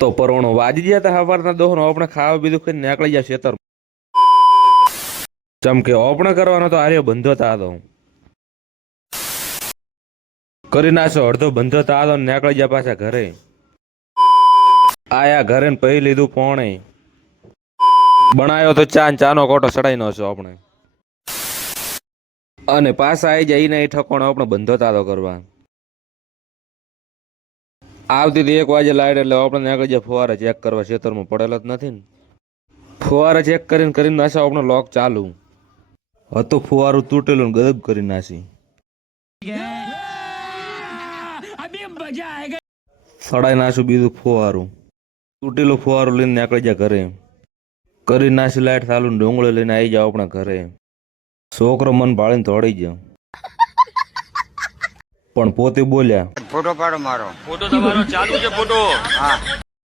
તો પરોણો વાજી ગયા તા સવારના દોહનો આપણે ખાવા બીજું ખાઈને નીકળી ગયા ખેતર ચમકે ઓપણ કરવાનો તો આર્યો બંધો તા હતો કરી નાખો અડધો બંધો તા હતો નીકળી ગયા પાછા ઘરે આયા ઘરે ને પહી લીધું પોણે બનાવ્યો તો ચાનો કોટો ચડાઈ નો છો આપણે અને પાછા આવી જાય ને એ ઠકોણો આપણે બંધો તાતો કરવા આવતી હતી 1 વાગે લાઈટ એટલે આપણે નીકળી જાય ફુવારે ચેક કરવા ખેતરમાં પડેલો જ નથી ને ફુવારે ચેક કરીને નાખ્યો આપણો લોક ચાલુ હતું ફુવારું તૂટેલું ગદબ કરી નાખી સડાઈ નાખ્યું બીજું ફુવારું તૂટેલું ફુવારું લઈને નીકળી જાય ઘરે કરી નાખી લાઈટ ચાલુ ડુંગળી લઈને આવી જાવ આપણા ઘરે છોકરો મન ભાળીને દોડી ગયો પણ પોતે બોલ્યા ફોટો પાડો મારો ફોટો તમારો ચાલુ છે ફોટો હા